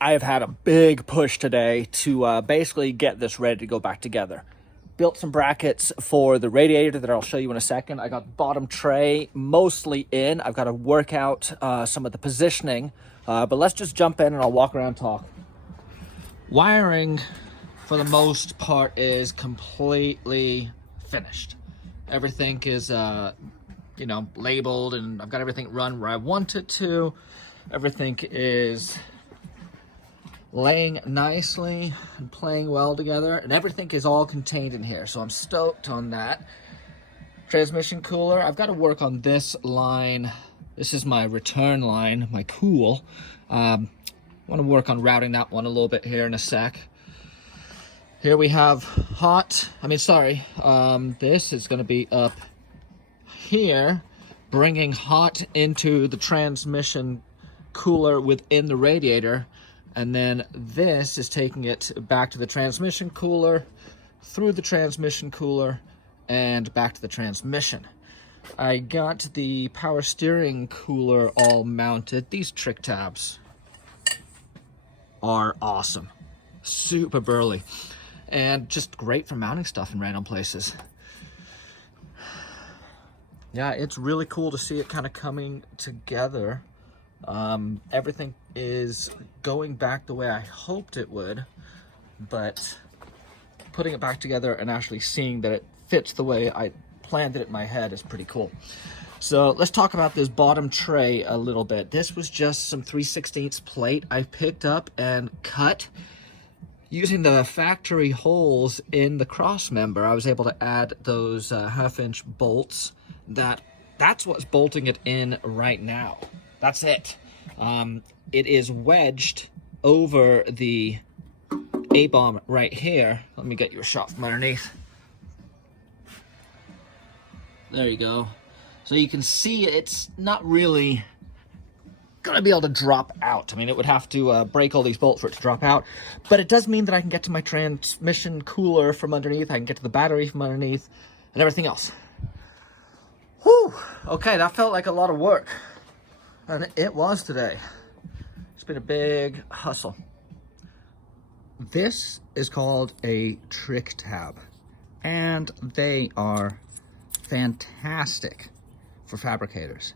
I've had a big push today to basically get this ready to go back together. Built some brackets for the radiator that I'll show you in a second. I got the bottom tray mostly in. I've got to work out some of the positioning, but let's just jump in and I'll walk around and talk. Wiring, for the most part, is completely finished. Everything is, labeled, and I've got everything run where I want it to. Everything is laying nicely and playing well together, and everything is all contained in here, so I'm stoked on that. Transmission cooler, I've got to work on this line. This is my return line, my cool. Want to work on routing that one a little bit here in a sec. Here we have this is going to be up here, bringing hot into the transmission cooler within the radiator, and then this is taking it back to the transmission cooler, through the transmission cooler, and back to the transmission. I got the power steering cooler all mounted. These trick tabs are awesome, super burly, and just great for mounting stuff in random places. Yeah, it's really cool to see it kind of coming together. Everything is going back the way I hoped it would, but putting it back together and actually seeing that it fits the way I planned it in my head is pretty cool. So let's talk about this bottom tray a little bit. This was just some 3/16 plate I picked up and cut. Using the factory holes in the cross member, I was able to add those 1/2-inch bolts. That's what's bolting it in right now. That's it. It is wedged over the A-bomb right here. Let me get you a shot from underneath. There you go. So you can see it's not really gonna be able to drop out. I mean, it would have to break all these bolts for it to drop out, but it does mean that I can get to my transmission cooler from underneath, I can get to the battery from underneath, and everything else. Whew, okay, that felt like a lot of work, and it was today. It's been a big hustle. This is called a trick tab, and they are fantastic for fabricators.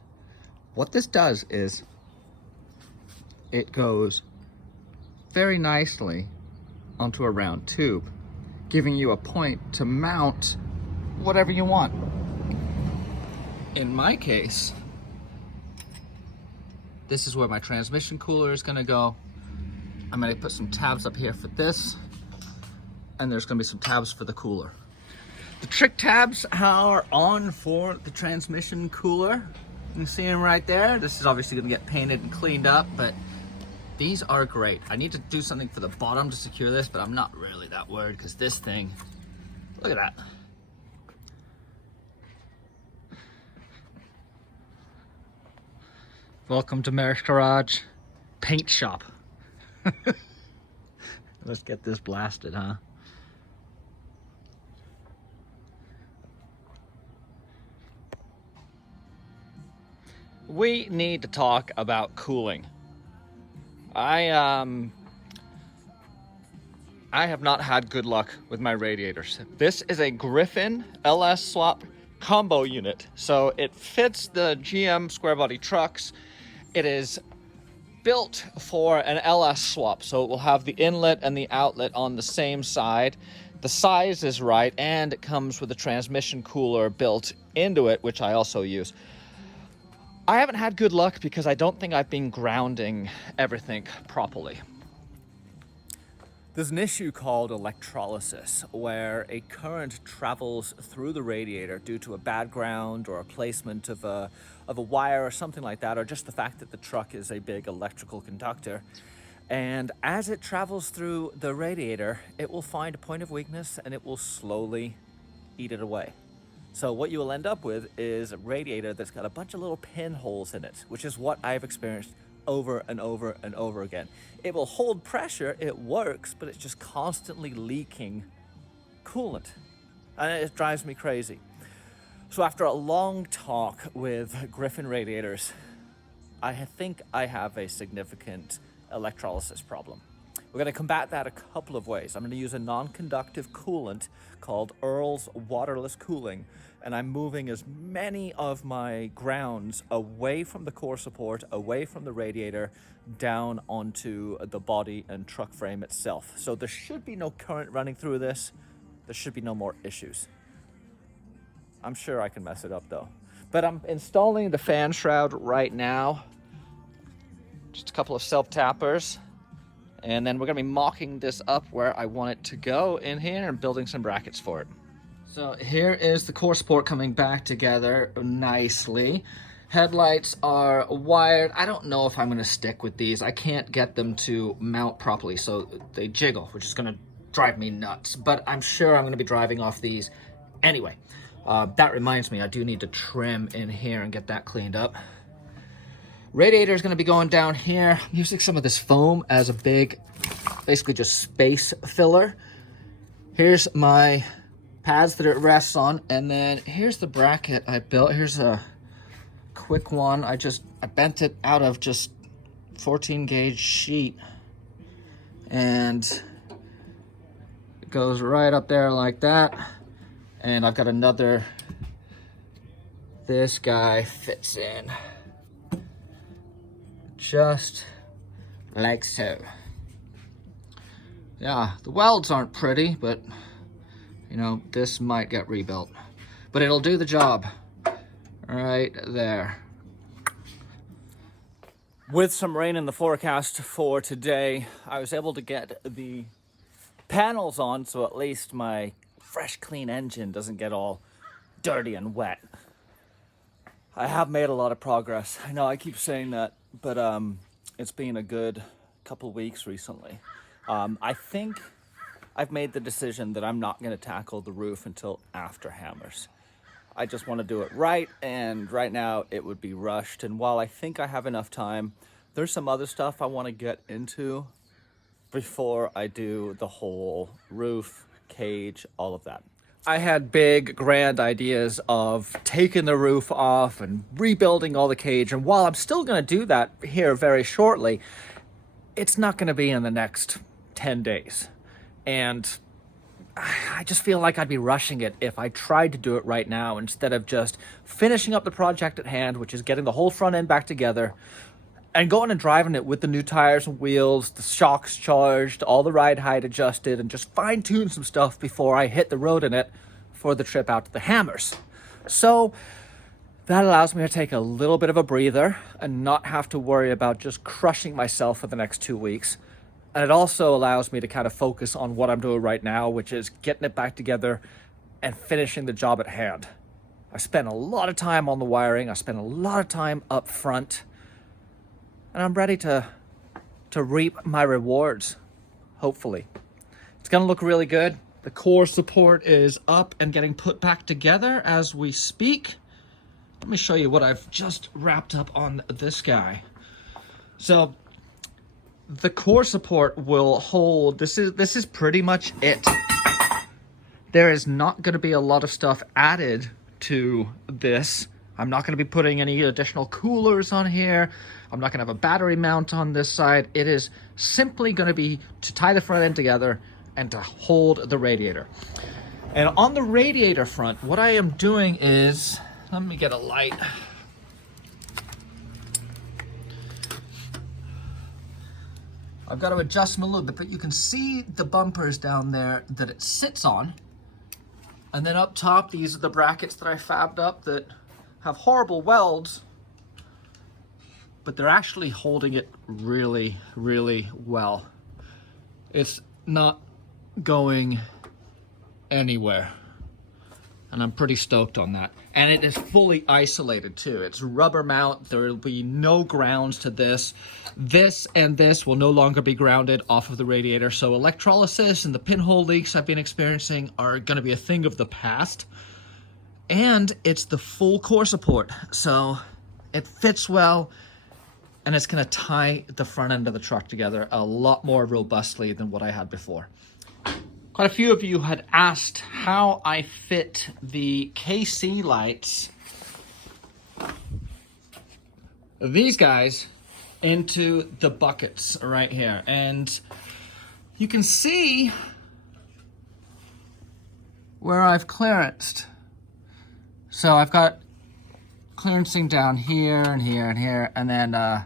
What this does is it goes very nicely onto a round tube, giving you a point to mount whatever you want. In my case, this is where my transmission cooler is gonna go. I'm gonna put some tabs up here for this, and there's gonna be some tabs for the cooler. The trick tabs are on for the transmission cooler. You can see them right there. This is obviously gonna get painted and cleaned up, but these are great. I need to do something for the bottom to secure this, but I'm not really that worried because this thing, look at that. Welcome to Merricks Garage Paint Shop. Let's get this blasted, huh? We need to talk about cooling. I have not had good luck with my radiators. This is a Griffin LS swap combo unit. So it fits the GM square body trucks. It is built for an LS swap. So it will have the inlet and the outlet on the same side. The size is right, and it comes with a transmission cooler built into it, which I also use. I haven't had good luck because I don't think I've been grounding everything properly. There's an issue called electrolysis, where a current travels through the radiator due to a bad ground or a placement of a wire or something like that, or just the fact that the truck is a big electrical conductor. And as it travels through the radiator, it will find a point of weakness and it will slowly eat it away. So what you will end up with is a radiator that's got a bunch of little pinholes in it, which is what I've experienced over and over and over again. It will hold pressure, it works, but it's just constantly leaking coolant. And it drives me crazy. So after a long talk with Griffin Radiators, I think I have a significant electrolysis problem. We're going to combat that a couple of ways. I'm going to use a non-conductive coolant called Earl's waterless cooling, and I'm moving as many of my grounds away from the core support, away from the radiator, down onto the body and truck frame itself. So there should be no current running through this. There should be no more issues. I'm sure I can mess it up though. But I'm installing the fan shroud right now. Just a couple of self-tappers. And then we're gonna be mocking this up where I want it to go in here and building some brackets for it. So here is the core support coming back together nicely. Headlights are wired. I don't know if I'm gonna stick with these. I can't get them to mount properly, so they jiggle, which is gonna drive me nuts. But I'm sure I'm gonna be driving off these anyway. That reminds me, I do need to trim in here and get that cleaned up. Radiator is going to be going down here. I'm using some of this foam as a big, basically just space filler. Here's my pads that it rests on, and then here's the bracket I built. Here's a quick one. I bent it out of just 14 gauge sheet, and it goes right up there like that. And I've got another, this guy fits in just like so. Yeah, the welds aren't pretty, but you know, this might get rebuilt, but it'll do the job right there. With some rain in the forecast for today, I was able to get the panels on, so at least my fresh, clean engine doesn't get all dirty and wet. I have made a lot of progress. I know I keep saying that, but it's been a good couple weeks recently. I think I've made the decision that I'm not going to tackle the roof until after hammers. I just want to do it right, and right now it would be rushed. And while I think I have enough time, there's some other stuff I want to get into before I do the whole roof, cage, all of that. I had big, grand ideas of taking the roof off and rebuilding all the cage. And while I'm still going to do that here very shortly, it's not going to be in the next 10 days. And I just feel like I'd be rushing it if I tried to do it right now instead of just finishing up the project at hand, which is getting the whole front end back together and going and driving it with the new tires and wheels, the shocks charged, all the ride height adjusted, and just fine-tune some stuff before I hit the road in it for the trip out to the hammers. So that allows me to take a little bit of a breather and not have to worry about just crushing myself for the next 2 weeks. And it also allows me to kind of focus on what I'm doing right now, which is getting it back together and finishing the job at hand. I spent a lot of time on the wiring. I spent a lot of time up front. And I'm ready to reap my rewards, hopefully. It's gonna look really good. The core support is up and getting put back together as we speak. Let me show you what I've just wrapped up on this guy. So the core support will hold, this is pretty much it. There is not gonna be a lot of stuff added to this. I'm not going to be putting any additional coolers on here. I'm not going to have a battery mount on this side. It is simply going to be to tie the front end together and to hold the radiator. And on the radiator front, what I am doing is, let me get a light. I've got to adjust them a little bit, but you can see the bumpers down there that it sits on. And then up top, these are the brackets that I fabbed up that have horrible welds, but they're actually holding it really, really well. It's not going anywhere, and I'm pretty stoked on that. And it is fully isolated too. It's rubber mount. There will be no grounds to this. This and this will no longer be grounded off of the radiator, so electrolysis and the pinhole leaks I've been experiencing are going to be a thing of the past. And it's the full core support, so it fits well, and it's going to tie the front end of the truck together a lot more robustly than what I had before. Quite a few of you had asked how I fit the KC lights. These guys into the buckets right here. And you can see where I've clearanced. So I've got clearancing down here and here and here, and then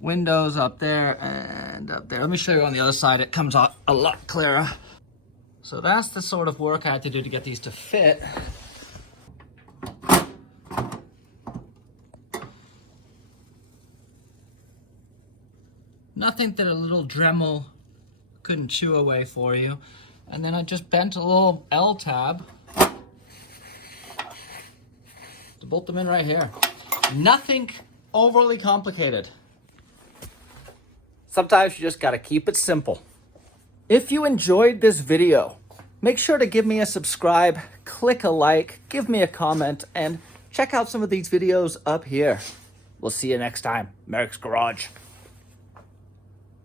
windows up there and up there. Let me show you on the other side. It comes out a lot clearer. So that's the sort of work I had to do to get these to fit. Nothing that a little Dremel couldn't chew away for you. And then I just bent a little L tab to bolt them in right here. Nothing overly complicated. Sometimes you just gotta keep it simple. If you enjoyed this video, make sure to give me a subscribe, click a like, give me a comment, and check out some of these videos up here. We'll see you next time. Merricks Garage.